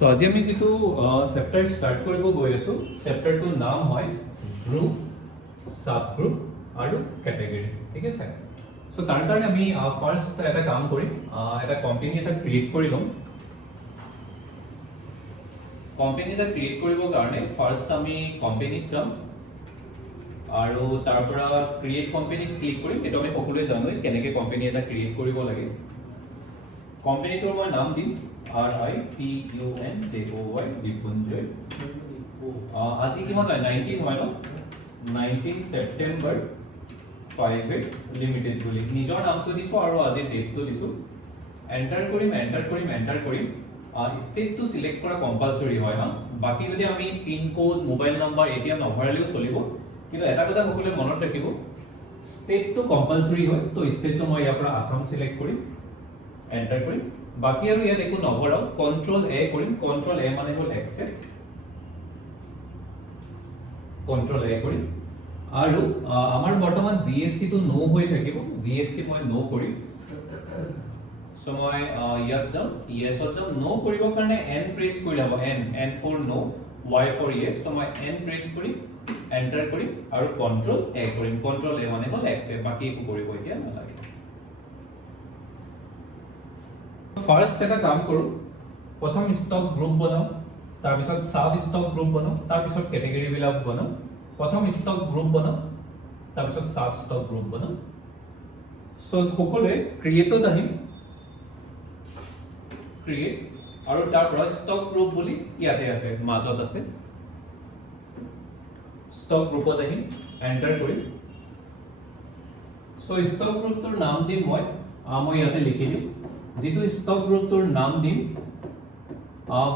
তো আজি আমি যেটো চেপ্টাৰ স্টাৰ্ট কৰিব গৈ আছো চেপ্টাৰটোৰ নাম হয় গ্ৰুপ সাব গ্ৰুপ আৰু ক্যাটাগৰী ঠিক আছে সো তাৰ কাৰণে আমি ফাৰ্স্ট এটা কাম কৰিম এটা কোম্পানী এটা ক্ৰিয়েট কৰি লম কোম্পানী এটা ক্ৰিয়েট কৰিবৰ কাৰণে ফাৰ্স্ট আমি কোম্পানীত যাম আৰু তাৰ পৰা ক্ৰিয়েট কোম্পানী ক্লিক কৰিম এটো আমি সকলোৱে জানো কেনেকৈ কোম্পানী এটা ক্ৰিয়েট কৰিব লাগে কোম্পানীটোৰ মই নাম দিম RIPUNJOY বিপুঞ্জয় আজি কিমান হয় 19 হয় ন 19 সেপ্টেম্বৰ প্ৰাইভেট লিমিটেড বুলি নিজৰ নামটো দিছো আৰু আজি ডেটটো দিছো এন্টাৰ কৰিম ষ্টেটটো সিলেক্ট কৰা কম্পালসৰি হয় হা বাকি যদি আমি pin code mobile number ATM নভৰালেও চলিব কিন্তু এটা কথা সকলোৱে মনত ৰাখিব ষ্টেটটো কম্পালসৰি হয় তো ষ্টেটটো মই ইয়াৰ পৰা আসাম সিলেক্ট কৰিম এন্টাৰ কৰিম বাকি আৰু ইয়াত একো নভৰাও কন্ট্ৰোল এ কৰিম কন্ট্ৰোল এ মানে হল একসেপ্ট কন্ট্ৰোল এ কৰিম আৰু আমাৰ বৰ্তমান জিএসটি টো নো হৈ থাকিব জিএসটি মই নো কৰিম সো মই ইয়াত যাম ইয়েছত যাম নো কৰিবৰ কাৰণে এন প্ৰেছ কৰি লব N for no y for yes তো মই এন প্ৰেছ কৰি এন্টাৰ কৰিম আৰু কন্ট্ৰোল এ কৰিম কন্ট্ৰোল এ মানে হল একসেপ্ট বাকি একো কৰিব এতিয়া নালাগে ফার্স্ট এটা কাম করো প্রথম স্টক গ্রুপ বানাও তার পিছত সাব স্টক গ্রুপ বানাও তার পিছত ক্যাটাগরি বিলাক বানাও প্রথম স্টক গ্রুপ বানাও তার পিছত সাব স্টক গ্রুপ বানাও সো সকলোৱে ক্ৰিয়েটত আহিম ক্ৰিয়েট আৰু তাৰ পৰা স্টক গ্ৰুপ বুলি ইয়াতে আছে মাজত আছে স্টক গ্ৰুপত আহিম এন্টাৰ কৰিম সো স্টক গ্ৰুপটোৰ নাম দিম মই ইয়াতে লিখি দিম যেটো স্টক গ্ৰুপটোৰ নাম দিম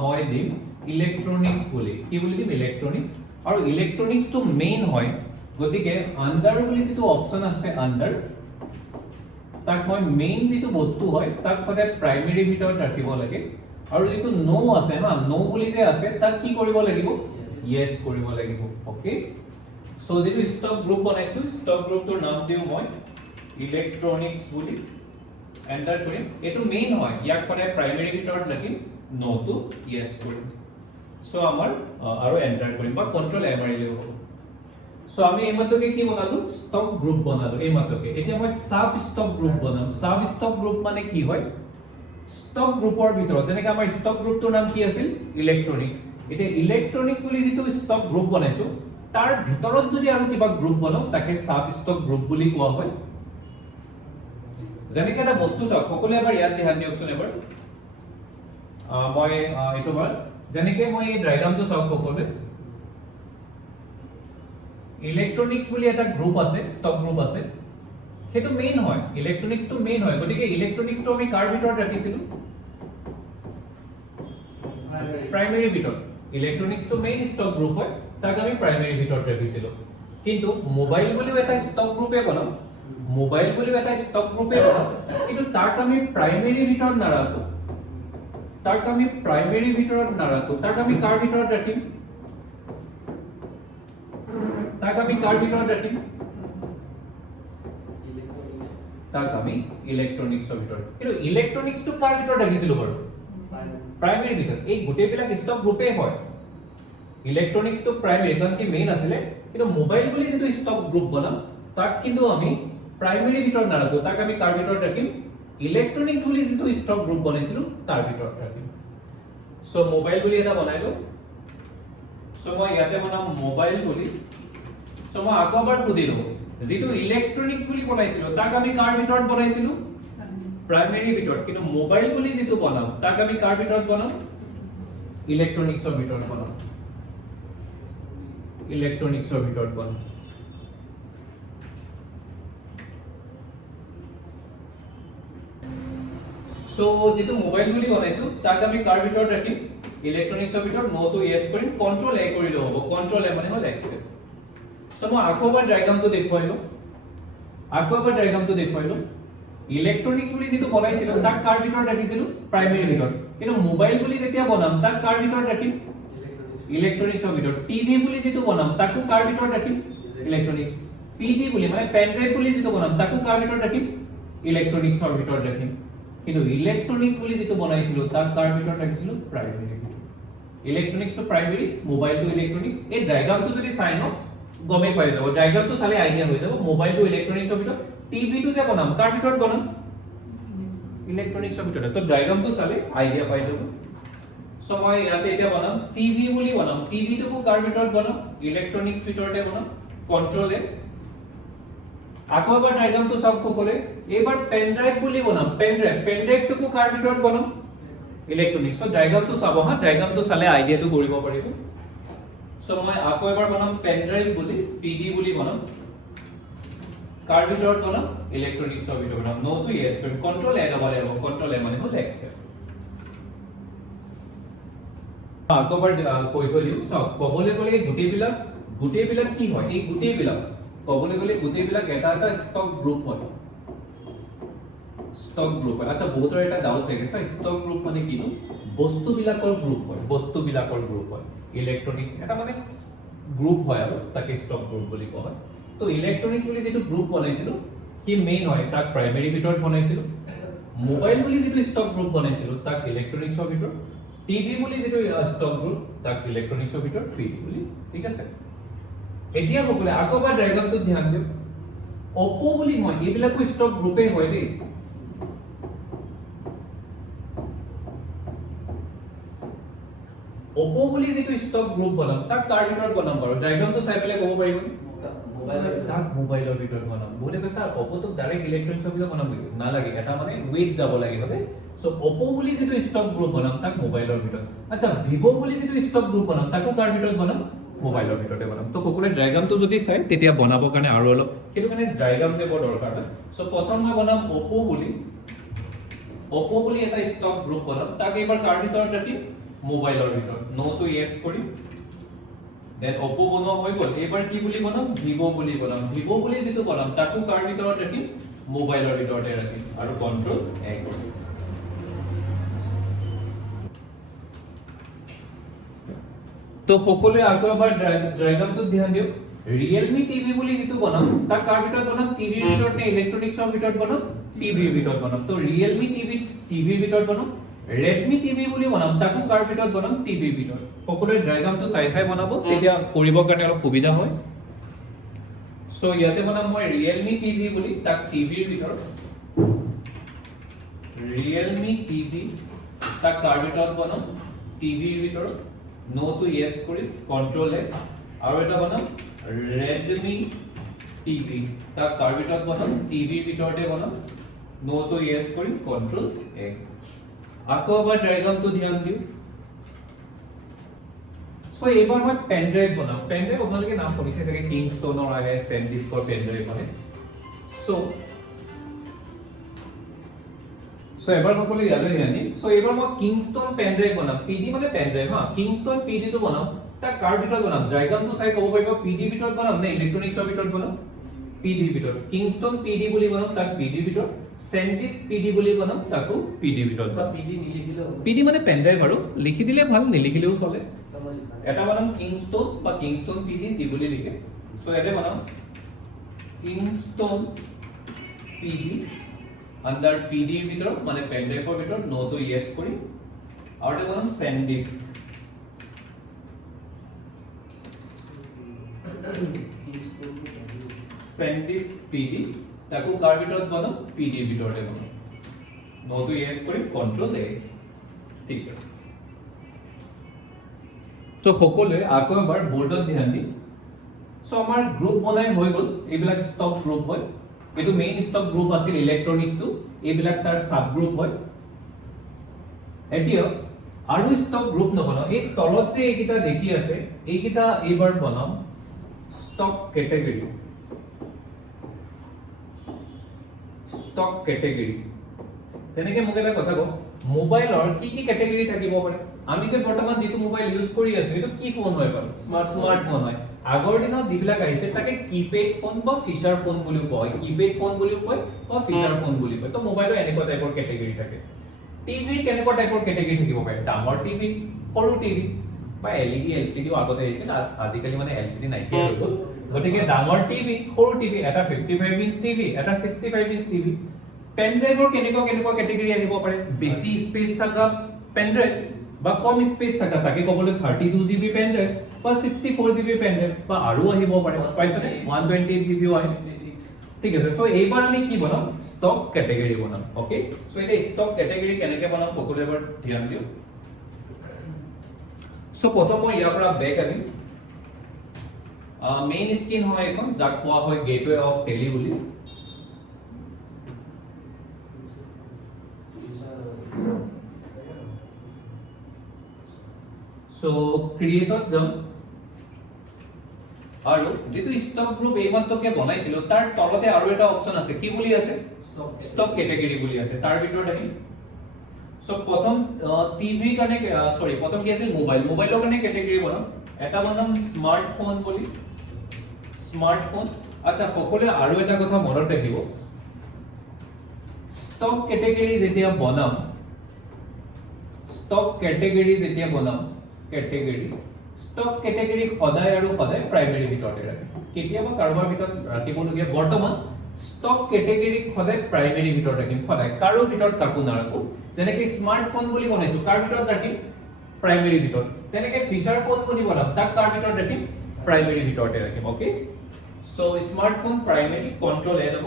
মই দিম ইলেক্ট্ৰনিক্স বুলি কি বুলি দিম ইলেক্ট্ৰনিক্স আৰু ইলেক্ট্ৰনিক্স টো মেইন হয় গতিকে আন্ডাৰ বুলি যেটো অপচন আছে আন্ডাৰ তাক মই মেইন যেটো বস্তু হয় তাক সদায় প্ৰাইমেৰী ভিতৰত ৰাখিব লাগে আৰু যেটো নো আছে না নো বুলি যে আছে তাক কি কৰিব লাগিব ইয়েস কৰিব লাগিব ওকে সো যেটো স্টক গ্ৰুপ বনাইছো স্টক গ্ৰুপটোৰ নাম দিও মই ইলেক্ট্ৰনিক্স বুলি এন্টাৰ কৰিম এটো মেইন হয় ইয়াক সদায় প্ৰাইমেৰী ভিতৰত ৰাখিম নো টু ইয়েস কৰিম সো আমাৰ আৰু এন্টাৰ কৰিম বা কন্ট্ৰোল এ মাৰিলেও হ'ব সো আমি এইমাত্ৰকে কি বনালো স্টক গ্ৰুপ বনালো এইমাত্ৰকে এতিয়া মই সাব স্টক গ্ৰুপ বনাম সাব স্টক গ্ৰুপ মানে কি হয় স্টক গ্ৰুপৰ ভিতৰত যেনেকৈ আমাৰ স্টক গ্ৰুপটোৰ নাম কি আছিল ইলেক্ট্ৰনিক্স এতিয়া ইলেক্ট্ৰনিক্স বুলি যেটো স্টক গ্ৰুপ বনাইছো তাৰ ভিতৰত যদি আৰু কিবা গ্ৰুপ বনাও তাকে সাব স্টক গ্ৰুপ বুলি কোৱা হয় যেনেকৈ এটা বস্তু চাওক সকলোৱে এবাৰ ইয়াত ধ্যান দিয়কচোন এবাৰ মই এইটো বাৰ যেনেকৈ মই এই ডায়াগ্ৰামটো চাওক সকলোৱে ইলেক্ট্ৰনিক্স বুলি এটা গ্ৰুপ আছে ষ্টক গ্ৰুপ আছে হেতু মেইন হয় ইলেক্ট্ৰনিক্স টো মেইন হয় গতিকে ইলেক্ট্ৰনিক্স টো আমি কাৰ ভিতৰত ৰাখিছিলো প্ৰাইমেৰী ভিতৰত ইলেক্ট্ৰনিক্স টো মেইন ষ্টক গ্ৰুপ হয় তাক আমি প্ৰাইমেৰী ভিতৰত ৰাখিছিলো কিন্তু মোবাইল বুলিও এটা ষ্টক গ্ৰুপে বনাম মোবাইল বুলিও এটা ষ্টক গ্ৰুপে বনাম কিন্তু তাক আমি প্ৰাইমেৰী ভিতৰত নাৰাখো তাক আমি প্ৰাইমেৰী ভিতৰত নাৰাখো তাক আমি কাৰ ভিতৰত ৰাখিম তাক আমি কাৰ ভিতৰত ৰাখিম তাক আমি ইলেক্ট্ৰনিক্সৰ ভিতৰত কিন্তু ইলেক্ট্ৰনিক্সটো কাৰ ভিতৰত ৰাখিছিলো বাৰু প্ৰাইমেৰী ভিতৰত এই গোটেইবিলাক ষ্টক গ্ৰুপে হয় ইলেক্ট্ৰনিক্সটো প্ৰাইমেৰী কাৰণ কি মেইন আছিলে কিন্তু মোবাইল বুলি যেটো ষ্টক গ্ৰুপ বনাম তাক কিন্তু আমি প্ৰাইমেৰী ভিতৰত নাৰাখো তাক আমি কাৰ ভিতৰত ৰাখিম ইলেক্ট্ৰনিক্স বুলি যেটো ষ্টক গ্ৰুপ বনাইছিলো তাৰ ভিতৰত ৰাখিম সো মোবাইল বুলি এটা বনাইলো সো মই ইয়াতে বনাম মোবাইল বুলি সো মই আকৌ এবাৰ খুদিলো যেটো ইলেক্ট্ৰনিক্স বুলি বনাইছিলো তাক আমি কাৰ ভিতৰত বনাইছিলো প্ৰাইমেৰী ভিতৰত কিন্তু মোবাইল বুলি যেটো বনাম তাক আমি কাৰ ভিতৰত বনাম ইলেক্ট্ৰনিক্সৰ ভিতৰত বনাম ইলেক্ট্ৰনিক্সৰ ভিতৰত বনাম সো যেটো মোবাইল বুলি বনাইছো তাক আমি কাৰ ভিতৰত ৰাখিম ইলেক্ট্ৰনিক্সৰ ভিতৰত নো টু ইয়েস কৰিম কন্ট্ৰোল এ কৰিলে হ'ব কন্ট্ৰোল এ মানে হল একসেপ্ট সো মই আকৌ এবাৰ ডায়াগ্ৰামটো দেখুৱাইলো ইলেক্ট্ৰনিক্স বুলি যেটো বনাইছিলো তাক কাৰ ভিতৰত ৰাখিছিলো প্ৰাইমেৰী ভিতৰত কিন্তু মোবাইল বুলি যেতিয়া বনাম তাক কাৰ ভিতৰত ৰাখিম ইলেক্ট্ৰনিক্সৰ ভিতৰত টিভি বুলি যেটো বনাম তাকো কাৰ ভিতৰত ৰাখিম ইলেক্ট্ৰনিক্স পিডি বুলি মানে পেন ড্ৰাইভ বুলি যেটো বনাম তাকো কাৰ ভিতৰত ৰাখিম ইলেক্ট্ৰনিক্সৰ ভিতৰত ৰাখিম কিন্তু ইলেক্ট্ৰনিক্স বুলি যেটো বনাইছিলো তাক কাৰ ভিতৰত ৰাখিছিলো প্ৰাইমেৰী ভিতৰত electronics to primary, mobile to electronics. এই ডায়াগ্ৰামটো যদি চাই ন গমে পাই যাব, ডায়াগ্ৰামটো চালে আইডিয়া হৈ যাব। মোবাইল টু ইলেক্ট্ৰনিক্সৰ ভিতৰত টিভিটো যে বনাম তাৰ ভিতৰত বনাম ইলেক্ট্ৰনিক্সৰ ভিতৰত, তো ডায়াগ্ৰামটো চালে আইডিয়া পাই যাব। সো মই ইয়াতে এতিয়া বনাম টিভি বুলি বনাম, টিভিটো কাৰ ভিতৰত বনাম ইলেক্ট্ৰনিক্স ভিতৰতে বনাম, কন্ট্ৰল এ। আকৌ এবাৰ ডায়াগ্ৰামটো চাওক সকলোৱে, এইবাৰ পেন ড্ৰাইভ বুলি বনাম, পেন ড্ৰাইভটো কাৰ ভিতৰত বনাম ইলেক্ট্ৰনিক্স। সো ডায়াগ্ৰামটো চাব হা, ডায়াগ্ৰামটো চালে আইডিয়াটো কৰিব পাৰিব। সো মই আকৌ এবাৰ বনাম পেন ড্ৰাইভ বুলি, পিডি বুলি বনাম, কাৰ ভিতৰত বনাম ইলেক্ট্ৰনিক্সৰ ভিতৰত বনাম। নো টু ইয়েস কৰিম, কন্ট্ৰল এ দবালে হ'ব, কন্ট্ৰল এ মানে হ'ল এক্সেপ্ট। আকৌ এবাৰ কৈ থৈ দিওঁ চাওক, ক'বলৈ গ'লে গোটেইবিলাক কি হয়, এই গোটেইবিলাক ক'বলৈ গ'লে গোটেইবিলাক এটা এটা ষ্টক গ্ৰুপ হয়, ষ্টক গ্ৰুপ হয়। আচ্ছা বহুতৰ এটা ডাউট থাকে স্যাৰ, ষ্টক গ্ৰুপ মানে কিনো? বস্তুবিলাকৰ গ্ৰুপ হয়, বস্তুবিলাকৰ গ্ৰুপ হয়। ইলেক্ট্ৰনিক্স এটা মানে গ্ৰুপ হয় আৰু তাকে ষ্টক গ্ৰুপ বুলি কোৱা হয়। তো ইলেক্ট্ৰনিক্স বুলি যেটো গ্ৰুপ বনাইছিলো কি মেইন হয়, তাক প্ৰাইমেৰী ভিতৰত বনাইছিলো। মোবাইল বুলি যেটো ষ্টক গ্ৰুপ বনাইছিলো তাক ইলেক্ট্ৰনিক্সৰ ভিতৰত, টিভি বুলি যেটো ষ্টক গ্ৰুপ তাক ইলেক্ট্ৰনিক্সৰ ভিতৰত পিডি বুলি, ঠিক আছে। এতিয়া সকলে আকৌ এবাৰ ডায়াগ্ৰামটো ধ্যান দিয়ক, অপো বুলি মই এইবিলাকো ষ্টক গ্ৰুপে হয় দেই। অপো বুলি যেটো ষ্টক গ্ৰুপ বনাম তাক কাৰ ভিতৰত বনাম বাৰু, ডায়াগ্ৰামটো চাই পেলাই ক'ব পাৰিব নি? তাক মোবাইলৰ ভিতৰত বনাম। বহুতে কৈছে অপোটোক ডাইৰেক্ট ইলেক্ট্ৰনিক্সৰ ভিতৰত বনাম নেকি? নালাগে, এটা মানে ৱেট যাব লাগে হলে। সো অপো বুলি যেটো ষ্টক গ্ৰুপ বনাম তাক মোবাইলৰ ভিতৰত। আচ্ছা ভিভো বুলি যেটো ষ্টক গ্ৰুপ বনাম তাকো কাৰ ভিতৰত বনাম মোবাইলৰ ভিতৰতে বনাম। তো সকলোৱে ডায়াগ্ৰামটো যদি চাই তেতিয়া বনাবৰ কাৰণে আৰু অলপ সেইটো মানে ডায়াগ্ৰাম যে বৰ দৰকাৰ হয়। সো প্ৰথম মই বনাম অপো বুলি এটা ষ্টক গ্ৰুপ বনাম, তাক এবাৰ কাৰ ভিতৰত ৰাখিম মোবাইলৰ ভিতৰত। নো টু ইয়েস কৰিম, দেন অপো বনোৱা হৈ গ'ল। এবাৰ কি বুলি বনাম ভিভো বুলি বনাম, ভিভো বুলি যেটো বনাম তাকো কাৰ ভিতৰত ৰাখিম মোবাইলৰ ভিতৰতে ৰাখিম আৰু কন্ট্ৰল এ কৰিম। তো সকলোৱে আকৌ এবাৰ ডায়াগ্ৰামটোত ধ্যান দিয়ক, ৰিয়েলমি টিভি বুলি যেটো বনাম তাক কাৰ ভিতৰত বনাম টিভিৰ ভিতৰত নে ইলেক্ট্ৰনিক্সৰ ভিতৰত বনাম টিভিৰ ভিতৰত বনাম। তো ৰিয়েলমি টিভিৰ ভিতৰত বনাম। ৰেডমি টিভি বুলি বনাম তাকো কাৰ ভিতৰত বনাম টিভিৰ ভিতৰত। সকলোৱে ডায়াগ্ৰামটো চাই বনাব, তেতিয়া কৰিবৰ কাৰণে অলপ সুবিধা হয়। সো ইয়াতে বনাম মই ৰিয়েলমি টিভি বুলি, তাক টিভিৰ ভিতৰত, ৰিয়েলমি টিভি তাক কাৰ ভিতৰত বনাম টিভিৰ ভিতৰত। নো টু ইয়েস কৰি কন্ট্ৰল এ। আৰু এটা বনাম ৰেডমি টিভি, তাক কাৰ ভিতৰত বনাম টিভিৰ ভিতৰতে বনাম। নো টু ইয়েস কৰি কন্ট্ৰল এ। আকৌ এবাৰ ডায়াগ্ৰামটো ধ্যান দিওঁ। সো এইবাৰ মই পেন ড্ৰাইভ বনাম। পেন ড্ৰাইভ আপোনালোকে নাম শুনিছে চাগে, কিংষ্টনৰ আহে, চেণ্ডিস্কৰ পেন ড্ৰাইভ মানে। সো এবাৰ সকলো ইয়ালৈ আনি, সো এইবাৰ মই কিংষ্টন পেন ড্ৰাইভ বনাম। পিডি মানে পেন ড্ৰাইভ হা, কিংষ্টন পিডিটো বনাম, তাক কাৰ ভিতৰত বনাম ডায়াগ্ৰামটো চাই ক'ব পাৰিব পিডি ভিতৰত বনাম নে ইলেক্ট্ৰনিক্সৰ ভিতৰত বনাম পিডিৰ ভিতৰত। কিংষ্টন পিডি বুলি বনাম তাক পিডিৰ ভিতৰত, চেণ্ডিস্ক পিডি বুলি বনাম তাকো পিডিৰ ভিতৰত। পিডি নিলিখিলেও পিডি মানে পেন ড্ৰাইভ আৰু, লিখি দিলে ভাল, নিলিখিলেও চলে। এটা বনাম কিংষ্টন বা কিংষ্টন পিডি যি বুলি লিখে। সো এটা বনাম কিংষ্টন পিডি আন্ডাৰ পিডিৰ ভিতৰত মানে পেন ড্ৰাইভৰ ভিতৰত। নো টু ইয়েস কৰি আৰু এটা বনাম চেণ্ডিস্ক, চেণ্ডিস্ক পিডি তাকো কাৰ ভিতৰত বনাম পিডিৰ ভিতৰতে বনাম। নো টু ইয়েস কৰি কন্ট্ৰল এ, ঠিক আছে। সো সকলোৱে আকৌ এবাৰ বৰ্ডত ধ্যান দি, সো আমাৰ গ্ৰুপ বনাই হৈ গ'ল। এইবিলাক ষ্টক গ্ৰুপ হয়, এইটো মেইন ষ্টক গ্ৰুপ আছিল ইলেক্ট্ৰনিক্সটো, এইবিলাক তাৰ সাব গ্ৰুপ হয়। এতিয়া আৰু ষ্টক গ্ৰুপ নবনাও, এই তলত যে এইকেইটা দেখি আছে এইকেইটা এইবাৰ বনাম ষ্টক কেটেগৰী। ষ্টক কেটেগৰী যেনেকে মোক এটা কথা কওঁ, মোবাইলৰ কি কি কেটেগৰী থাকিব পাৰে? আমি যে বৰ্তমান যেটো মোবাইল ইউজ কৰি আছো এটো কি ফোন হয় বাৰু? স্মাৰ্টফোন হয়। আগৰ দিনত যিবিলাক আহিছে তাকে কিপেড ফোন বা ফিচাৰ ফোন বুলিও কয়, কিপেড ফোন বুলিও কয় বা ফিচাৰ ফোন বুলি কয়। তো মোবাইলৰ এনেকুৱা টাইপৰ কেটেগৰী থাকে। টিভি কেনেকুৱা টাইপৰ কেটেগৰী থাকিব পাৰে? ডাঙৰ টিভি, সৰু টিভি বা এলইডি এলসিডিও আগতে আহিছিল, আজিকালি মানে এলসিডি নাইকিয়া হৈ গ'ল। গতিকে ডাঙৰ টিভি, সৰু টিভি, এটা 55 ইঞ্চ টিভি, এটা 65 ইঞ্চ টিভি। পেন ড্ৰাইভৰ কেনেকুৱা কেটেগৰী আহিব পাৰে? বেছি স্পেচ থকা পেন ড্ৰাইভ, বা কম স্পেস থাকা তাকে ক'বলৈ 32GB পেন ড্ৰাইভ বা 64GB পেন ড্ৰাইভ বা আৰু আহিব পাৰে পাইছনে 128GB আহে ঠিক আছে সো এইবাৰ আমি কি বনাম ষ্টক ক্যাটেগৰি বনাম ওকে সো এটা ষ্টক ক্যাটেগৰি কেনেকৈ বনাম সকলো এবাৰ ধ্যান দিও সো প্ৰথম মই ইয়াৰ পৰা বেক আহিম মেইন স্ক্ৰীন হয় এখন যাক কোৱা হয় গেটৱে অফ টেলি বুলি সো ক্ৰিয়েটত যাম আৰু যেটো ষ্টক গ্ৰুপ এইমাত্ৰকে বনাইছিল তাৰ তলতে আৰু এটা অপচন আছে কি বুলি আছে ষ্টক ক্যাটেগৰি বুলি আছে তাৰ ভিতৰত আহিম সো প্ৰথম টিভি কাৰণে সৰি প্ৰথম কি আছিল মোবাইলৰ কাৰণে ক্যাটেগৰি বনাম এটা বনাম স্মাৰ্টফোন বুলি স্মাৰ্টফোন আচ্ছা সকলোৱে আৰু এটা কথা মনত ৰাখিব ষ্টক ক্যাটেগৰি যেতিয়া বনাম ষ্টক ক্যাটেগৰি যেতিয়া বনাম ক্যাটেগৰি ষ্টক ক্যাটেগৰি সদায় আৰু সদায় প্ৰাইমাৰী ভিতৰতে ৰাখিম কেতিয়াবা কাৰোবাৰ ভিতৰত ৰাখিবলগীয়া বৰ্তমান ষ্টক ক্যাটেগৰি সদায় প্ৰাইমাৰী ভিতৰত ৰাখিম সদায় কাৰো ভিতৰত কাকো নাৰাখো যেনেকৈ স্মাৰ্টফোন বুলি বনাইছো কাৰ ভিতৰত ৰাখিম প্ৰাইমাৰী ভিতৰত তেনেকৈ ফিচাৰ ফোন বুলি বনাম তাক কাৰ ভিতৰত ৰাখিম প্ৰাইমাৰী ভিতৰতে ৰাখিম okay so smartphone primary control এ লব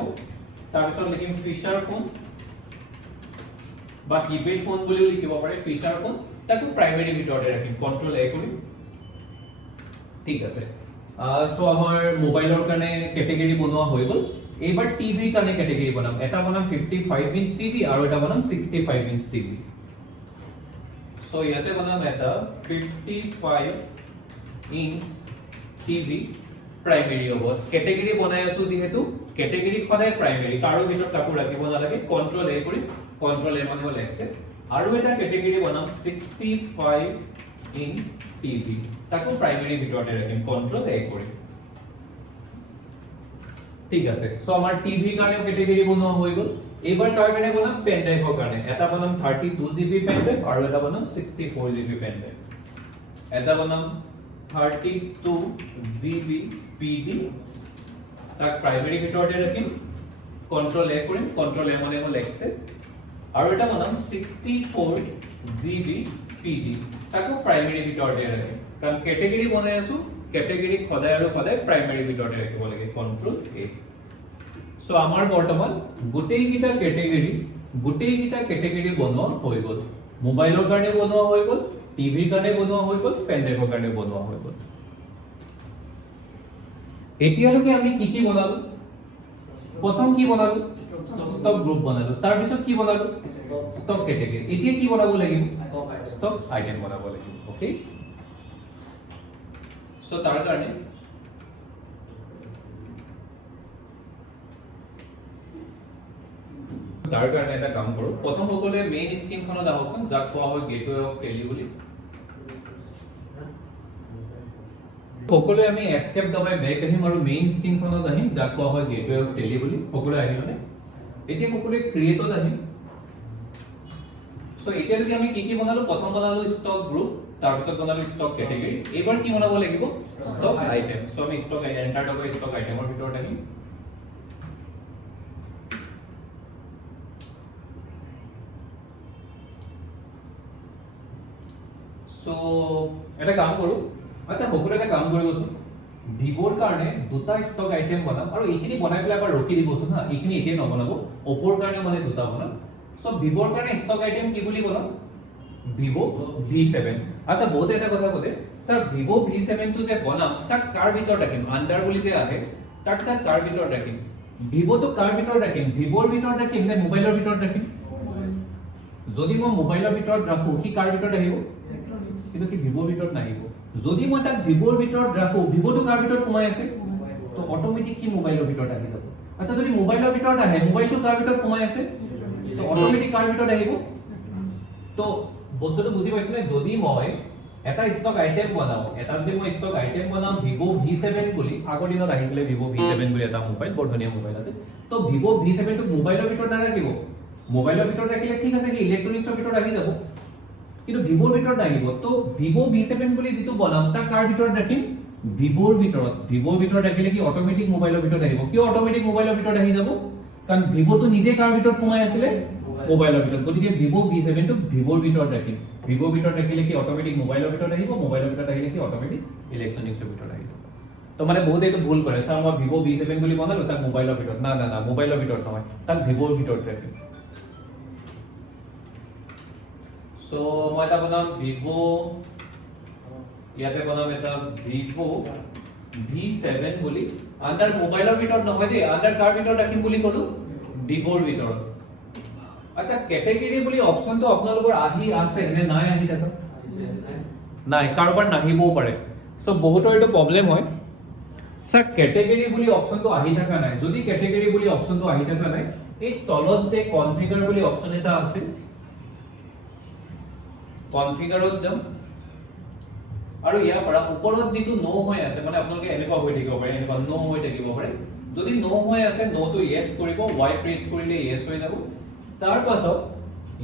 তাৰ পিছত লিখিম ফিচাৰ ফোন বা কিপেড ফোন বুলিও লিখিব পাৰে ফিচাৰ ফোন তাকো প্ৰাইমাৰী ভিতৰতে ৰাখিম কন্ট্ৰোল এ কৰি ঠিক আছে সো আমাৰ মোবাইলৰ কাৰণে ক্যাটেগৰি বনোৱা হৈ গল এইবাৰ টিভিৰ কাৰণে ক্যাটেগৰি বনাম এটা বনাম 55 ইঞ্চ টিভি আৰু এটা বনাম 65 ইঞ্চ টিভি সো ইয়াতে বনাম এটা 55 ইঞ্চ টিভি প্ৰাইমাৰী হ'ব ক্যাটেগৰি বনাই আছো যেহেতু ক্যাটেগৰি সদায় প্ৰাইমাৰী কাৰো ভিতৰত কাকো ৰাখিব নালাগে কন্ট্ৰোল এ কৰি কন্ট্ৰোল এ মানে হ'ল এক্সেপ্ট আৰু এটা ক্যাটেগৰি বনাম 65 ইঞ্চ টিভি তাকো প্ৰাইমাৰী ভিতৰতে ৰাখিম কন্ট্ৰোল এ কৰি ঠিক আছে সো আমাৰ টিভি কাৰণেও ক্যাটেগৰি বনোৱা হৈ গল এইবাৰ কাৰ কাৰণে বনাম পেন ড্ৰাইভৰ কাৰণে এটা বনাম 32GB পেন ড্ৰাইভ আৰু এটা বনাম 64GB পেন ড্ৰাইভ এটা বনাম 32GB PD তাক প্ৰাইমাৰী ভিতৰতে ৰাখিম কন্ট্ৰোল এ কৰিম কন্ট্ৰোল এ মানে হ'ল এক্সেপ্ট আৰু এটা বনাম 64GB PD তাকো প্ৰাইমাৰী ভিতৰতে ৰাখিম কাৰণ ক্যাটেগৰি বনাই আছো ক্যাটেগৰি সদায় আৰু সদায় প্ৰাইমাৰী ভিতৰতে ৰাখিব লাগে কন্ট্ৰোল এ সো আমাৰ বৰ্তমান গোটেইকিটা ক্যাটেগৰি বনোৱা হৈ গল মোবাইলৰ কাৰণে বনোৱা হৈ গল টিভিৰ কাৰণে বনোৱা হৈ গল পেন ড্ৰাইভৰ কাৰণে বনোৱা হৈ গল এতিয়ালৈকে আমি কি বনালো প্ৰথম কি বনালো ষ্টক গ্ৰুপ বনালো তাৰ পিছত কি বনালো ষ্টক ক্যাটেগৰি এতিয়া কি বনাব লাগিব ষ্টক আইটেম বনাব লাগিব ওকে সো তাৰ কাৰণে এটা কাম কৰো প্ৰথম সকলোৱে মেইন স্ক্ৰীনখনত আহকচোন যাক কোৱা হয় গেটৱে অফ টেলি বুলি সকলোৱে আমি এস্কেপ দবাই বেক আহিম আৰু মেইন স্ক্ৰীনখনত আহিম যাক কোৱা হয় গেটৱে অফ টেলি বুলি সকলোৱে আহিবনে এতিয়া সকলোৱে ক্ৰিয়েটত আহিম সো এতিয়ালৈকে আমি কি বনালো প্ৰথম বনালো ষ্টক গ্ৰুপ তাৰ পিছত বনালো ষ্টক ক্যাটেগৰি এবাৰ কি বনাব লাগিব ষ্টক আইটেম সো আমি ষ্টক এন্টাৰ দবাই ষ্টক আইটেমৰ ভিতৰত আহিম সো এটা কাম কৰো আচ্ছা সকলো এটা কাম কৰিবচোন ভিভোৰ কাৰণে দুটা ষ্টক আইটেম বনাম আৰু এইখিনি বনাই পেলাই এবাৰ ৰখি দিবচোন হা এইখিনি এতিয়া নবনাব অপৰ কাৰণে মানে দুটা বনাম সো ভিভোৰ কাৰণে ষ্টক আইটেম কি বুলি বনাম ভিভো V7 আচ্ছা বহুত এটা কথা কলে স্যার ভিভো V7 টো যে বনাম তাক কার ভিতৰত ৰাখিম আন্ডাৰ বুলি যে আহে তাক স্যাৰ কাৰ ভিতৰত ৰাখিম ভিভো তো কাৰ ভিতৰত ৰাখিম ভিভোৰ ভিতৰত ৰাখিম নে মোবাইলৰ ভিতৰত ৰাখিম যদি মই মোবাইলৰ ভিতৰত ৰাখো কি কাৰ ভিতৰত আহিব কিন্তু কি ভিভোৰ ভিতৰত নাহিব যদি মই তাক ভিভোৰ ভিতৰত ৰাখো ভিভো তো কাৰ ভিতৰত সোমাই আছে তো অটোমেটিক কি মোবাইলৰ ভিতৰত আহি যাব আচ্ছা যদি মোবাইলৰ ভিতৰত আহে মোবাইল তো কাৰ ভিতৰত সোমাই আছে তো অটোমেটিক কাৰ ভিতৰত আহিব তো বস্তুটো বুজি পাইছো নে যদি মই এটা ষ্টক আইটেম বনাও এটা যদি মই ষ্টক আইটেম বনাম ভিভো V7 বুলি আগৰ দিনত আহিছিলে ভিভো V7 বুলি এটা মোবাইল বৰ ধুনীয়া মোবাইল আছে তো ভিভো V7 টো মোবাইলৰ ভিতৰত নাৰাখিব মোবাইলৰ ভিতৰত ৰাখিলে ঠিক আছে কি ইলেক্ট্ৰনিক্সৰ ভিতৰত আহি যাব কিন্তু ভিভোৰ ভিতৰত আহিব তো ভিভো V7 বুলি যেটো বনাম তা কাৰ ভিতৰত ৰাখিম ভিভোৰ ভিতৰত ৰাখিলে কি অটোমেটিক মোবাইলৰ ভিতৰত আহিব কিয় অটোমেটিক মোবাইলৰ ভিতৰত আহি যাব কাৰণ ভিভো তো নিজে কাৰ ভিতৰত সোমাই আছিল মোবাইলৰ ভিতৰত গতিকে Vivo V7 টো Vivoৰ ভিতৰত ৰাখিম Vivoৰ ভিতৰত ৰাখিলে কি অটোমেটিক মোবাইলৰ ভিতৰত আহিব মোবাইলৰ ভিতৰত আহিলে কি অটোমেটিক ইলেক্ট্ৰনিক্সৰ ভিতৰত আহিব তো মানে বহুত এইটো ভুল কৰে স্যাৰ মই Vivo V7 বুলি বনালো তাক মোবাইলৰ ভিতৰত না না না মোবাইলৰ ভিতৰত নহয় তাক Vivoৰ ভিতৰত ৰাখিম সো মই এটা বনাম Vivo ইয়াতে বনাম এটা Vivo V7 বুলি আন্ডাৰ মোবাইলৰ ভিতৰত নহয় দে আন্ডাৰ কাৰ ভিতৰত ৰাখিম বুলি কলো Vivoৰ ভিতৰত আচ্ছা ক্যাটেগৰি বুলি অপচনটো আপোনালোকৰ আহি আছে নে নাই আহি দেখা নাই কাৰোবাৰ নাহিবও পাৰে সো বহুতৰ এটা প্ৰবলেম হয় স্যাৰ ক্যাটেগৰি বুলি অপচনটো আহি থকা নাই যদি ক্যাটেগৰি বুলি অপচনটো আহি থকা নাই এই তলত যে কনফিগাৰ বুলি অপচন এটা আছে কনফিগাৰত যাম আৰু ইয়াৰ পৰা ওপৰত যেটো নো হৈ আছে মানে আপোনালোকে এনেকুৱা হৈ থাকিব পাৰে এনেকুৱা নো হৈ থাকিব পাৰে যদি নো হৈ আছে নো টো ইয়েস কৰিব y প্ৰেছ কৰিলে ইয়েস হৈ যাব তাৰ পাছত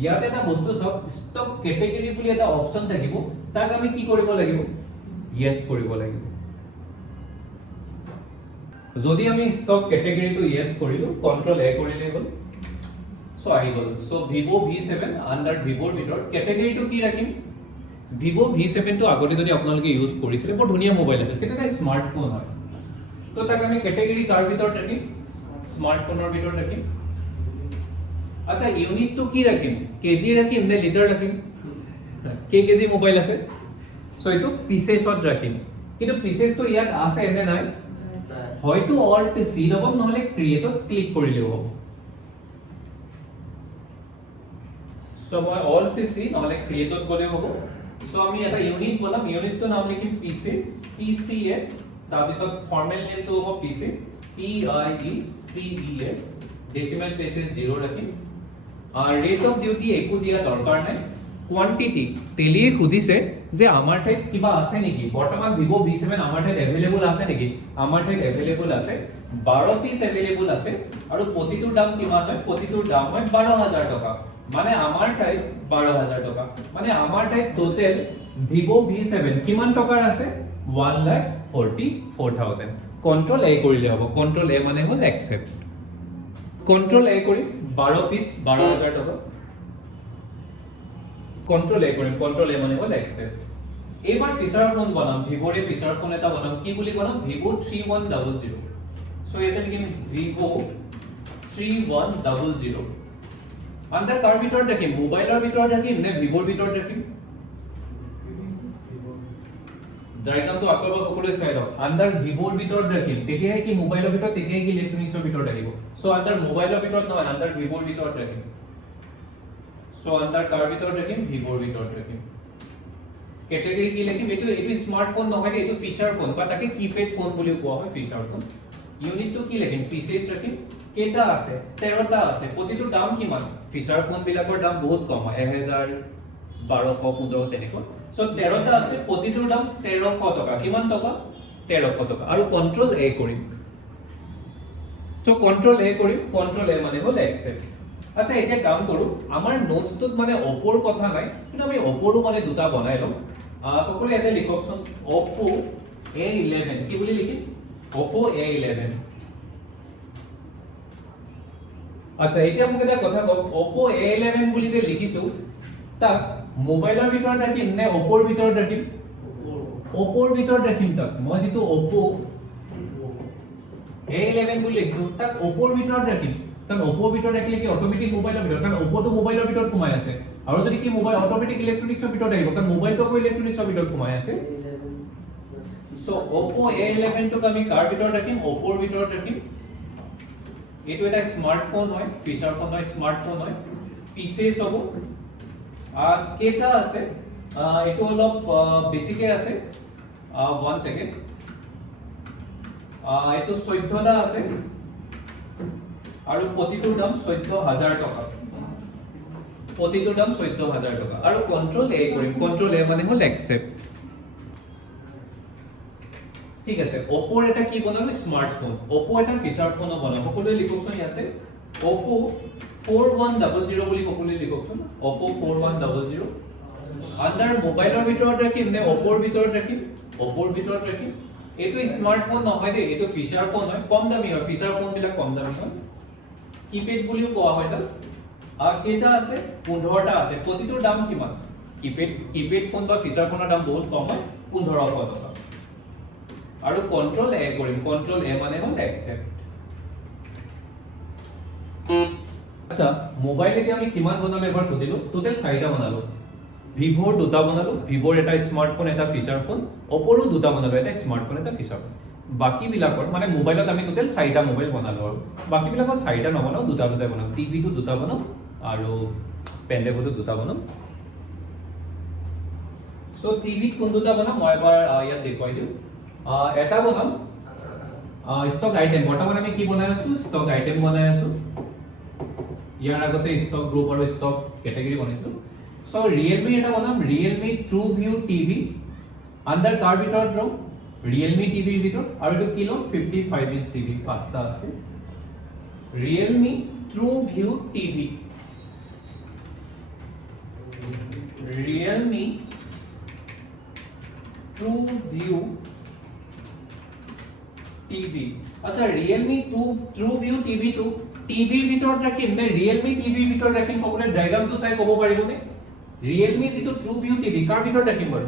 ইয়াতে এটা বস্তু সব ষ্টপ ক্যাটেগৰি বুলি এটা অপচন থাকিব তাক আমি কি কৰিব লাগিব ইয়েস কৰিব লাগিব যদি আমি ষ্টপ ক্যাটেগৰিটো ইয়েস কৰিলো কন্ট্ৰোল এ কৰিলে গল সো আহি গল সো Vivo V7 আন্ডাৰ Vivoৰ ভিতৰত ক্যাটেগৰিটো কি ৰাখিম Vivo V7 টো আগতে যদি আপোনালোকে ইউজ কৰিছিলে বৰ ধুনিয়া মোবাইল আছে কিন্তু এটা স্মাৰ্টফোন হয় তো তাক আমি ক্যাটেগৰি কাৰ ভিতৰত ৰাখিম স্মাৰ্টফোনৰ ভিতৰত ৰাখিম আচ্ছা ইউনিটটো কি ৰাখিম কেজি ৰাখিম নে লিটাৰ ৰাখিম কেজি মোবাইল আছে সো এটো পিসেছত ৰাখিম কিন্তু পিসেছটো ইয়াত আছে নে নাই হয়তো অল্ট সি দবাম নহলে ক্ৰিয়েটত ক্লিক কৰিলেও হ'ব সো মই অল্ট সি নহলে ক্ৰিয়েটত গলেও হ'ব সো আমি এটা ইউনিট বনাম ইউনিটটো নাম লিখিম পিসেছ পিসিএস তাৰ পিছত ফৰ্মেল নেমটো হ'ব পিসেছ PIECES ডেসিমেল প্লেসেস 0 ৰাখিম আর রেট অফ ডিউটি একো দিয়া দরকার নাই কোয়ান্টিটি তেলিয়ে খুদিছে যে আমার ঠাইত কিবা আছে নেকি বর্তমান Vivo V7 আমার ঠাইত अवेलेबल আছে নেকি আমার ঠাইত अवेलेबल আছে 12 পিস अवेलेबल আছে আৰু প্ৰতিটোৰ দাম কিমান হয় প্ৰতিটোৰ দাম হয় 12000 টকা মানে আমার ঠাইত 12000 টকা মানে আমার ঠাইত টোটাল Vivo V7 কিমান টকাৰ আছে 1,44,000 কন্ট্ৰোল এ কৰিলে হ'ব কন্ট্ৰোল এ মানে হল একসেপ্ট কন্ট্ৰোল এ কৰি 12 পিস 12000 টাকা কন্ট্ৰোল এ কৰিম কন্ট্ৰোল এ মানে হল একসেপ্ট এবাৰ ফিচাৰ ফোন বনাম ভিভোৰে ফিচাৰ ফোন এটা বনাম কি বুলি বনাম Vivo 3100 সো এটা লিখিম Vivo 3100 আন্ডাৰ কাৰ ভিতৰত ৰাখিম মোবাইলৰ ভিতৰত ৰাখিম নে Vivoৰ ভিতৰত ৰাখিম ডায়াগ্ৰামটো আকৰবা সকলোৱে চাই লওক আন্ডাৰ Vivoৰ ভিতৰত ৰাখিম তেতিয়াহে কি মোবাইলৰ ভিতৰত তেতিয়াহে কি ইলেক্ট্ৰনিক্সৰ ভিতৰত ৰাখিব সো আন্ডাৰ মোবাইলৰ ভিতৰত নহয় আন্ডাৰ Vivoৰ ভিতৰত ৰাখিম সো আন্ডাৰ কাৰ ভিতৰত ৰাখিম Vivoৰ ভিতৰত ৰাখিম ক্যাটেগৰি কি লিখিম এটো স্মাৰ্টফোন নহয় এটো ফিচাৰ ফোন বা তাকে কিপ্যাড ফোন বুলি কোৱা হয় ফিচাৰ ফোন ইউনিটটো কি লিখিম পিসেছ ৰাখিম কেটা আছে 13টা আছে প্ৰতিটো দাম কিমান ফিচাৰ ফোন বিলাকৰ দাম বহুত কম হয় 1000 1215 তেনেকৈ সো 13টা আছে প্ৰতিটোৰ দাম 1300 টকা কিমান টকা 1300 টকা আৰু কন্ট্ৰোল এ কৰিম সো কন্ট্ৰোল এ কৰিম কন্ট্ৰোল এ মানে হল একসেপ্ট আচ্ছা এতিয়া কাম কৰো আমাৰ নোটছটোত মানে Oppo কথা নাই কিন্তু আমি Oppo মানে দুটা বনাই লম সকলো এটা লিখকচোন Oppo A11 কি বুলি লিখিম Oppo A11 আচ্ছা এতিয়া মোক এটা কথা কওক Oppo A11 বুলি যে লিখিছো তাক মোবাইলৰ ভিতৰত ৰাখিম নে Oppo ভিতৰত ৰাখিম Oppo ভিতৰত ৰাখিম তাক মই যেটো Oppo A11 বুলি লিখছো তাক Oppo ভিতৰত ৰাখিম কাৰণ Oppo ভিতৰত ৰাখিলে কি অটোমেটিক মোবাইলৰ ভিতৰত কাৰণ Oppo তো মোবাইলৰ ভিতৰত সোমাই আছে আৰু যদি কি মোবাইল অটোমেটিক ইলেক্ট্ৰনিক্সৰ ভিতৰত আহিব কাৰণ মোবাইলটো কো ইলেক্ট্ৰনিক্সৰ ভিতৰত সোমাই আছে সো Oppo A11 টো আমি কাৰ ভিতৰত ৰাখিম Oppo ভিতৰত ৰাখিম এটো এটা স্মাৰ্টফোন হয় ফিচাৰ ফোন হয় স্মাৰ্টফোন হয় পিসেছ হ'ব কেটা আছে এটো অলপ বেছিকে আছে 1 সেকেন্ড এটো 14টা আছে আৰু প্ৰতিটোৰ দাম 14000 টকা প্ৰতিটোৰ দাম 14000 টকা আৰু কন্ট্ৰোল এ কৰিম কন্ট্ৰোল এ মানে হল একসেপ্ট ঠিক আছে Oppo এটা কি বনালো স্মাৰ্টফোন Oppo এটা ফিচাৰ ফোনও বনাম সকলোৱে লিখকচোন ইয়াতে Oppo 4100 বুলি সকলোৱে লিখকচোন Oppo 4100 আন্ডাৰ মোবাইলৰ ভিতৰত ৰাখিম নে Oppo ভিতৰত ৰাখিম Oppo ভিতৰত ৰাখিম এটো স্মাৰ্টফোন নহয় দে এটো ফিচাৰ ফোন হয় কম দামী হয় ফিচাৰ ফোন বিলাক কম দামী হয় কিপ্যাড বুলিও কোৱা হয় তাক কেইটা আছে 15টা আছে প্ৰতিটোৰ দাম কিমান কিপেড ফোন বা ফিচাৰ ফোনৰ দাম বহুত কম হয় 1500 টকা আৰু কন্ট্ৰোল এ কৰিম কন্ট্ৰোল এ মানে হ'ল একসেপ্ট আচ্ছা মোবাইল এতিয়া আমি কিমান বনালো এবাৰ খুদিলো টোটাল 4টা বনালো ভিভোৰ দুটা বনালো ভিভোৰ এটা স্মাৰ্টফোন এটা ফিচাৰ ফোন অপোৰো দুটা বনালো এটা স্মাৰ্টফোন এটা ফিচাৰ ফোন বাকি বিলাকৰ মানে মোবাইলত আমি টোটাল 4টা মোবাইল বনালো আৰু বাকি বিলাকত 4টা নবনাও দুটা দুটা বনাও টিভিটো দুটা বনাও আৰু পেনড্ৰাইভটো দুটা বনাও সো টিভিত কোন দুটা বনাম মই এবাৰ ইয়াত দেখুৱাই দিও এটা বনাম ষ্টক আইটেম বৰ্তমান আমি কি বনাই আছো ষ্টক আইটেম বনাই আছো ইয়াৰ আগতে ষ্টক গ্ৰুপ আৰু ষ্টক ক্যাটাগৰী বনাইছো সো Realme এটা বনাম Realme TrueView TV আন্ডাৰ কাৰ ভিতৰত ৰ Realme TV ৰ ভিতৰত আৰু এটো কিলো 55 ইঞ্চ টিভি পাঁচটা আছে Realme TrueView TV Realme TrueView TV আচ্ছা Realme TrueView TV to TV ভিতৰত ৰাখিম নে Realme TV ভিতৰত ৰাখিম সকলে ডায়াগ্ৰামটো চাই ক'ব পাৰিবনে Realme যেটো TrueView TV কাৰ ভিতৰত ৰাখিম বাৰু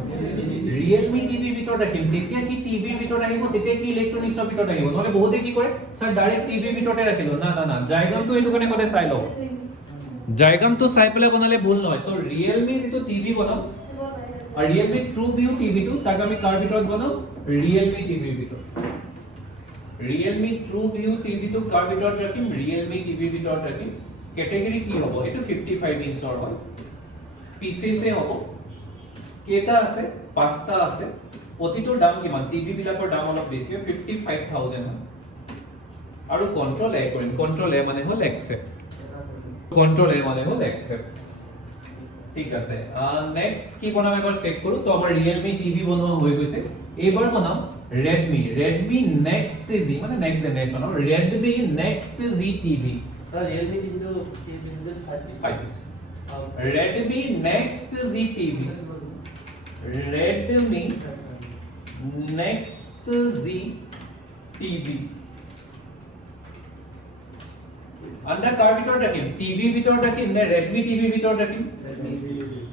Realme TV ভিতৰত ৰাখিম তেতিয়া কি TV ভিতৰত আহিব তেতিয়া কি ইলেক্ট্ৰনিক্সৰ ভিতৰত আহিব নহলে বহুতে কি কৰে স্যাৰ ডাইৰেক্ট TV ভিতৰতে ৰাখিলো না না না ডায়াগ্ৰামটো এইটো কাৰণে কোনে চাই লও ডায়াগ্ৰামটো চাই পেলে বনালে ভুল নহয় তো Realme যেটো TV বনাম আর Realme TrueView TV টো তাক আমি কার ভিতৰত বনাম Realme TV ভিতৰত Realme TrueView TV টো কাৰ ভিতৰত ৰাখিম Realme TV ভিতৰত ৰাখিম ক্যাটাগৰী কি হ'ব এটো 55 ইঞ্চৰ হয় পিসেছে হ'ব কেটা আছে পাঁচটা আছে প্ৰতিটোৰ দাম কিমান টিভি বিলাকৰ দাম অলপ বেছি 55000 আৰু কন্ট্ৰোল এ কৰিম কন্ট্ৰোল এ মানে হ'ল একসেপ্ট কন্ট্ৰোল এ মানে হ'ল একসেপ্ট ঠিক আছে নেক্সট কি বনাম এবাৰ চেক কৰো তো আমাৰ Realme TV বনোৱা হৈ গৈছে এবাৰ বনাম Redmi Next Z মানে next generation Redmi Next Z TV sir Realme TV তো 5 piece Redmi Next Z TV Redmi Next Z TV under কাৰ ভিতৰত ৰাখিম টিভি ভিতৰত ৰাখিম নে Redmi TV ভিতৰত ৰাখিম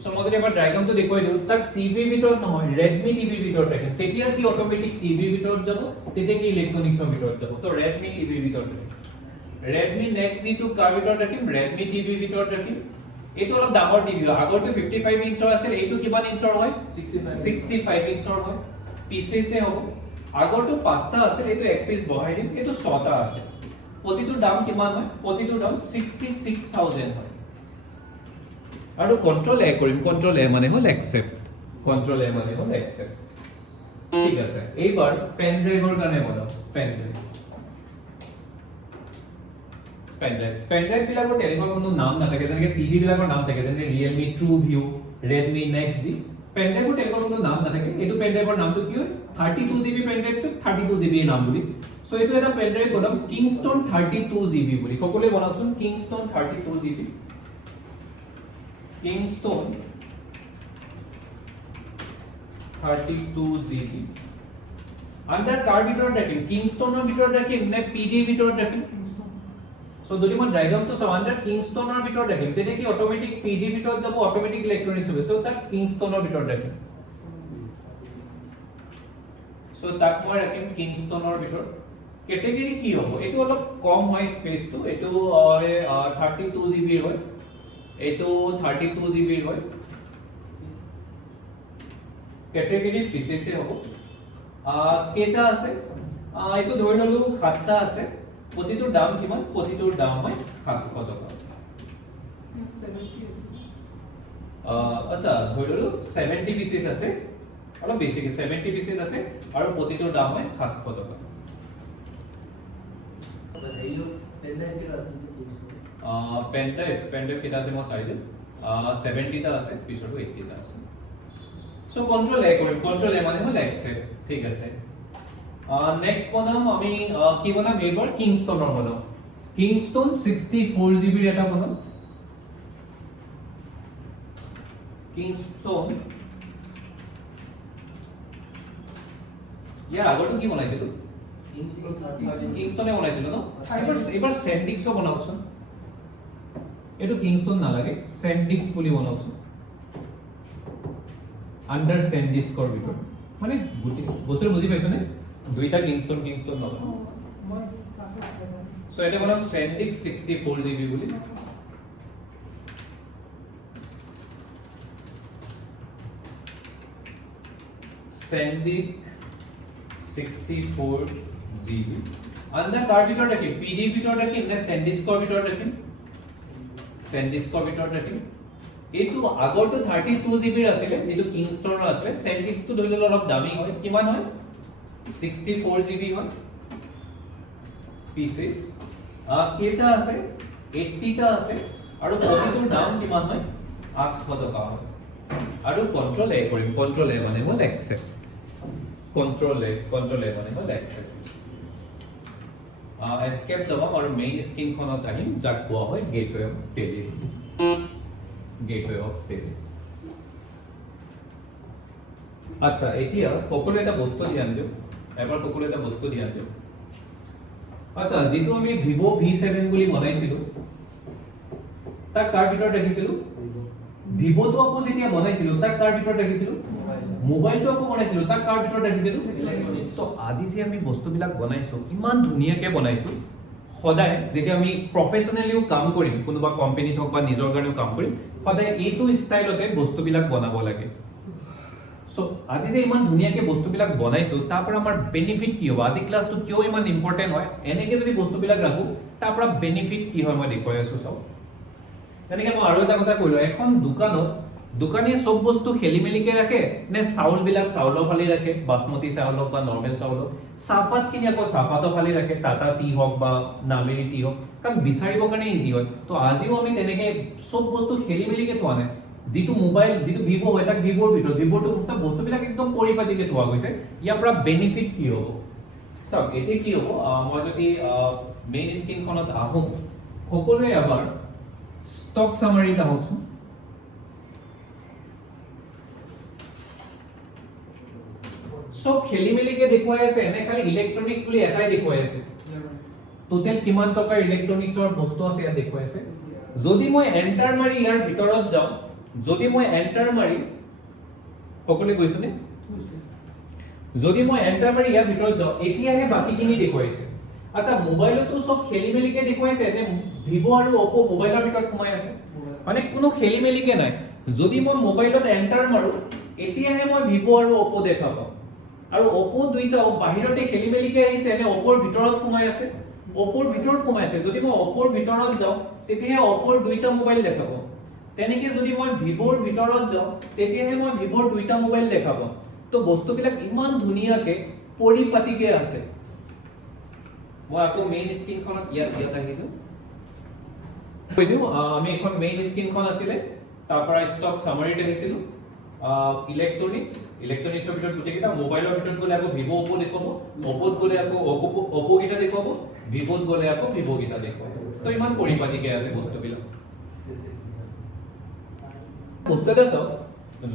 সো মই যদি এবাৰ ডায়াগ্ৰামটো দেখুৱাই দিও তাক টিভি ভিতৰত নহয় Redmi TV ভিতৰত ৰাখিম তেতিয়া কি অটোমেটিক টিভি ভিতৰত যাব তেতিয়া কি ইলেক্ট্ৰনিক্সৰ ভিতৰত যাব তো Redmi TV ভিতৰত ৰাখিম Redmi Next Z টো কাৰ ভিতৰত ৰাখিম Redmi TV ভিতৰত ৰাখিম এটো অলপ ডাঙৰ টিভি আগৰটো 55 ইঞ্চৰ আছিল এইটো কিমান ইঞ্চৰ হয় 65 ইঞ্চৰ হয় পিসেছে হ'ব আগৰটো পাঁচটা আছিল এইটো এক পিস বহাই দিম এইটো ছটা আছে প্ৰতিটোৰ দাম কিমান হয় প্ৰতিটোৰ দাম 66000 হয় আৰু কন্ট্ৰোল এ কৰিম কন্ট্ৰোল এ মানে হ'ল একসেপ্ট কন্ট্ৰোল এ মানে হ'ল একসেপ্ট ঠিক আছে এইবাৰ পেন ড্ৰাইভৰ কাৰণে বনাও পেন ড্ৰাইভ বিলাকৰ তেনেকুৱা কোনো নাম নাথাকে যেনেকৈ টিভি বিলাকৰ নাম থাকে যেনে Realme TrueView Redmi Next Z pen driver তেনেকুৱা কোনো নাম নাথাকে এইটো পেন ড্ৰাইভৰ নামটো কি হয় 32GB পেন ড্ৰাইভটো 32GB নাম বুলি সো এইটো এটা পেন ড্ৰাইভ বনাম Kingston 32GB বুলি সকলোৱে বনাওকচোন Kingston 32GB Kingston 32GB under কাৰ ভিতৰত ৰাখিম Kingstonৰ ভিতৰত ৰাখিম নে PD ভিতৰত ৰাখিম সো যদি মই ডায়াগ্ৰামটো চাও আন্ডাৰ Kingstonৰ ভিতৰত ৰাখিম তেতিয়া কি অটোমেটিক PD ভিতৰত যাব অটোমেটিক ইলেক্ট্ৰনিক্স হ'ব তো তাক Kingstonৰ ভিতৰত ৰাখিম সো তাক মই ৰাখিম Kingstonৰ ভিতৰত ক্যাটাগৰী কি হ'ব এটো অলপ কম হয় স্পেসটো এটো 32GB হয় এটো 32GB হয় ক্যাটাগৰী পিসেছে হ'ব কেটা আছে এটো ধৰি ললো 7টা আছে প্ৰতিটোৰ দাম কিমান প্ৰতিটোৰ দাম হয় 700 টকা আচ্ছা ধৰি ললো 70 পিসেছ আছে অলপ বেছিকে 70 পিসেছ আছে আৰু প্ৰতিটোৰ দাম হয় 700 টকা পেন ড্ৰাইভ কেটা আছে মই চাই দিম 70 টা আছে পিছৰটো 80 টা আছে সো কন্ট্ৰোল এ কৰিম কন্ট্ৰোল এ মানে হ'ল একসেপ্ট ঠিক আছে নেক্সট বনাম আমি কি বনাম এবাৰ Kingstonৰ বনাম Kingston 64GB এটা বনাম Kingston ইয়াৰ আগৰটো কি বনাইছিলো Kingston এ বনাইছিল ন এবাৰ Sandix বনাওকচোন এটো কিংষ্টন নালাগে SanDisk বুলি বনাওছো আন্ডাৰ SanDiskৰ ভিতৰত মানে গুটি বস্তু বুজি পাইছনে দুইটা কিংষ্টন নলয় সো এটা বনাম SanDisk 64GB বুলি SanDisk 64GB আন্ডাৰ কাৰ ভিতৰত ৰাখিম PD ভিতৰত ৰাখিম নে SanDiskৰ ভিতৰত ৰাখিম SanDiskৰ ভিতৰত ৰাখিম এইটো আগৰটো 32GB আছিল যেটো কিংষ্টনৰ আছিল SanDisk টো ধৰিলে অলপ দামী হয় কিমান হয় 64GB হয় pieces কেটা আছে 80 টা আছে আৰু প্ৰতিটোৰ দাম কিমান হয় 800 টকা হয় আৰু কন্ট্ৰোল এ কৰিম কন্ট্ৰোল এ মানে মই এক্সেপ্ট কন্ট্ৰোল এ মানে মই এক্সেপ্ট এস্কেপ দবাম আৰু মেইন স্ক্ৰীনখনত আহিম যাক কোৱা হয় গেটৱে অফ টেলি আচ্ছা এতিয়া সকলো এটা বস্তু ধ্যান দিও এবাৰ সকলো এটা বস্তু ধ্যান দিও আচ্ছা যেটো আমি Vivo V7 বুলি বনাইছিলো তাক কাৰ ভিতৰত ৰাখিছিলো Vivo তো আকৌ যেতিয়া বনাইছিলো তাক কাৰ ভিতৰত ৰাখিছিলো মোবাইল তো আকৌ বনাইছিলো তাক কাৰ ভিতৰত ৰাখিছিলো তো আজি যে আমি বস্তুবিলাক বনাইছো ইমান ধুনিয়াকে বনাইছো সদায় যেতিয়া আমি প্ৰফেশনালিও কাম কৰিম কোনোবা কোম্পানীত হক বা নিজৰ কাৰণেও কাম কৰিম সদায় এইটো ষ্টাইলতে বস্তুবিলাক বনাব লাগে সো আজি যে ইমান ধুনিয়াকে বস্তুবিলাক বনাইছো তাৰ পৰা আমাৰ বেনিফিট কি হ'ব আজি ক্লাছটো কিয় ইমান ইম্পৰ্টেন্ট হয় এনেকে যদি বস্তুবিলাক ৰাখো তাৰ পৰা বেনিফিট কি হয় মই দেখুৱাই আছো সব যেনেকে মই আৰু এটা কথা কৈলো এখন দোকানীয়ে সব বস্তু খেলিমেলিকে ৰাখে নে চাউলবিলাক চাউলৰ ফালি ৰাখে বাসমতি চাউল হক বা নৰমেল চাউল হক চাহপাত কিনি আকৌ চাহপাতৰ ফালি ৰাখে টাটা টি হক বা নামেৰি টি হক কাৰণ বিচাৰিবৰ কাৰণে ইজি হয় তো আজিও আমি তেনেকে সব বস্তু খেলিমেলিকে থোৱা নাই যেটো মোবাইল যেটো Vivo হয় তাক Vivoৰ ভিতৰত Vivoটো এটা বস্তুবিলাক একদম পৰিপাটিকে থোৱা গৈছে ইয়াৰ পৰা বেনিফিট কি হ'ব সব এতে কি হ'ব মই যদি মেইন স্ক্ৰীনখনত আহোঁ সকলোৱে এবাৰ ষ্টক সামাৰীত আহোঁছো সব খেলিমেলিকে দেখুৱাই আছে এনে খালি ইলেক্ট্ৰনিক্স বুলি এটাই দেখুৱাই আছে টোটাল কিমান টকাৰ ইলেক্ট্ৰনিক্সৰ বস্তু আছে ইয়াত দেখুৱাই আছে যদি মই এন্টাৰ মাৰি ইয়াৰ ভিতৰত যাওঁ যদি মই এন্টাৰ মাৰি সকলোৱে কৈছনে যদি মই এন্টাৰ মাৰি ইয়াৰ ভিতৰত যাওঁ এতিয়াহে বাকিখিনি দেখুৱাইছে আচ্ছা মোবাইলতো সব খেলিমেলিকে দেখুৱাইছে নে Vivo আৰু Oppo মোবাইলৰ ভিতৰত সোমাই আছে মানে কোনো খেলিমেলিকে নাই যদি মই মোবাইলত এন্টাৰ মাৰো এতিয়াহে মই Vivo আৰু Oppo দেখা পাম আৰু Oppo দুইটাও বাহিৰতে খেলিমেলিকে আহিছে নে Oppoৰ ভিতৰত সোমাই আছে Oppoৰ ভিতৰত সোমাই আছে যদি মই Oppoৰ ভিতৰত যাওঁ তেতিয়াহে Oppoৰ দুইটা মোবাইল দেখা পাম তেনেকে যদি মই Vivoৰ ভিতৰত যাওঁ তেতিয়াহে মই Vivoৰ দুইটা মোবাইল দেখা পাম তো বস্তুবিলাক ইমান ধুনিয়াকে পৰিপাটিকে আছে মই আকৌ মেইন স্ক্ৰীনখনত ইয়াত আহিছো কৈদিও আমি এখন মেইন স্ক্ৰীনখন আছিলে তাৰ পৰা ষ্টক সামাৰীত আহিছিলো ইলেক্ট্ৰনিক্সৰ ভিতৰত গুটেকিটা মোবাইলৰ ভিতৰত গলে আকৌ Vivo Oppo দেখুৱাব Oppoত গলে আকৌ Oppo গিটা দেখুৱাব Vivoত গলে আকৌ Vivo গিটা দেখুৱাব তো ইমান পৰিপাটিকে আছে বস্তুবিলাক বস্তুটা সব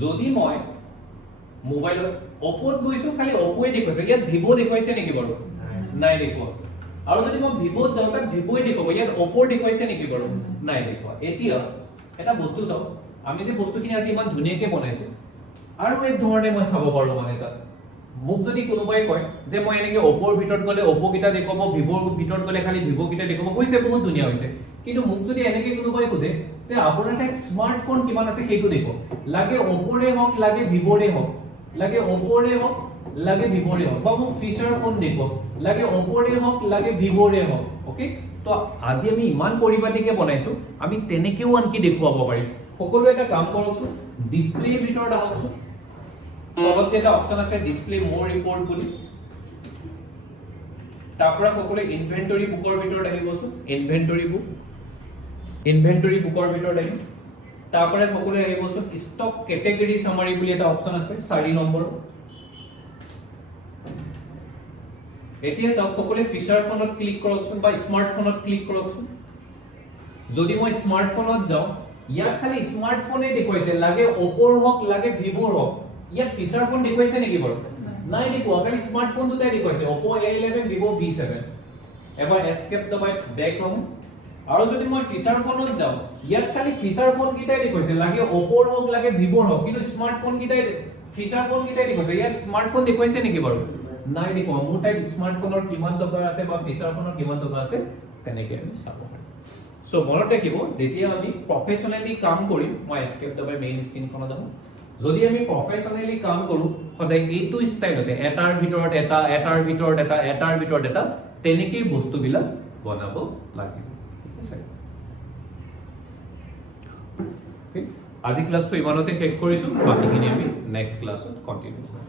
যদি মই মোবাইলত Oppoত গৈছো খালি Oppoই দেখুৱাইছে ইয়াত Vivo দেখুৱাইছে নেকি বাৰু নাই দেখুৱা আৰু যদি মই Vivoত যাওঁ তাক Vivoই দেখুৱাব ইয়াত Oppoৰ দেখুৱাইছে নেকি বাৰু নাই দেখুৱা এতিয়া এটা বস্তু সব আমি যে বস্তুখিনি আজি ইমান ধুনিয়াকে বনাইছো আৰু এক ধৰণে মই চাব পাৰো মানে এটা মোক যদি কোনোবাই কয় যে মই এনেকে Oppoৰ ভিতৰত গলে Oppo গিটা দেখুৱাব Vivoৰ ভিতৰত গলে খালি Vivo গিটা দেখুৱাব হৈছে বহুত ধুনিয়া হৈছে কিন্তু মোক যদি এনেকে কোনোবাই কয় যে আপোনাৰ তাত স্মাৰ্টফোন কিমান আছে সেইটো দেখো লাগে Oppoৰে হক লাগে Vivoৰে হক লাগে Oppoৰে হক লাগে Vivoৰে হক বা মোক ফিচাৰ ফোন দেখো লাগে Oppoৰে হক লাগে Vivoৰে হক ওকে তো আজি আমি ইমান পৰিপাটিকে বনাইছো আমি তেনেকেও আনকি দেখুৱাব পাৰিম সকলো এটা কাম কৰকছো ডিসপ্লে ভিতৰত আহকছো তলত এটা অপচন আছে ডিসপ্লে মোৰ ৰিপোৰ্ট বুলি তাৰপৰা সকলো ইনভেন্টৰী বুকৰ ভিতৰত আহিবছো ইনভেন্টৰী বুকৰ ভিতৰত আহিব তাৰপৰা সকলো আহিবছো ষ্টক কেটেগৰী সামাৰী বুলি এটা অপচন আছে 4 নম্বৰ এতিয়া সকলো ফিচাৰ ফোনত ক্লিক কৰকচোন বা স্মাৰ্টফোনত ক্লিক কৰকচোন যদি মই স্মাৰ্টফোনত যাওঁ ইয়াত খালি স্মাৰ্টফোনে দেখুৱাইছে লাগে Oppoৰ হক লাগে Vivoৰ হক ইয়াত ফিচাৰ ফোন দেখুৱাইছে নেকি বাৰু নাই দেখুৱা খালি স্মাৰ্টফোন দুটাই দেখুৱাইছে Oppo A11 Vivo V7 এবাৰ এস্কেপ দবাই বেক হম আৰু যদি মই ফিচাৰ ফোনত যাওঁ ইয়াত খালি ফিচাৰ ফোন কিটাই দেখুৱাইছে লাগে Oppo হওক লাগে Vivo হওক কিন্তু স্মাৰ্টফোন কিটাই ফিচাৰ ফোন কিটাই দেখুৱাইছে ইয়াত স্মাৰ্টফোন দেখুৱাইছে নেকি বাৰু নাই দেখুৱা মোৰ টাইপ স্মাৰ্টফোনৰ কিমান টকা আছে বা ফিচাৰ ফোনৰ কিমান টকা আছে তেনেকৈ আমি চাব পাৰিম সো মনত ৰাখিব যেতিয়া আমি প্ৰফেশনালি কাম কৰিম মই এস্কেপ দবাই মেইন স্ক্ৰীনখনত যাম যদি আমি প্ৰফেশনালি কাম কৰো সদায় এইটো ষ্টাইলতে এটাৰ ভিতৰত এটা এটাৰ ভিতৰত এটা এটাৰ ভিতৰত এটা তেনেকৈ বস্তুবিলাক বনাব লাগিব ঠিক আছে আজি ক্লাসটো ইমানতে শেষ কৰিছো বাকিখিনি আমি নেক্সট ক্লাসত কন্টিনিউ কৰিম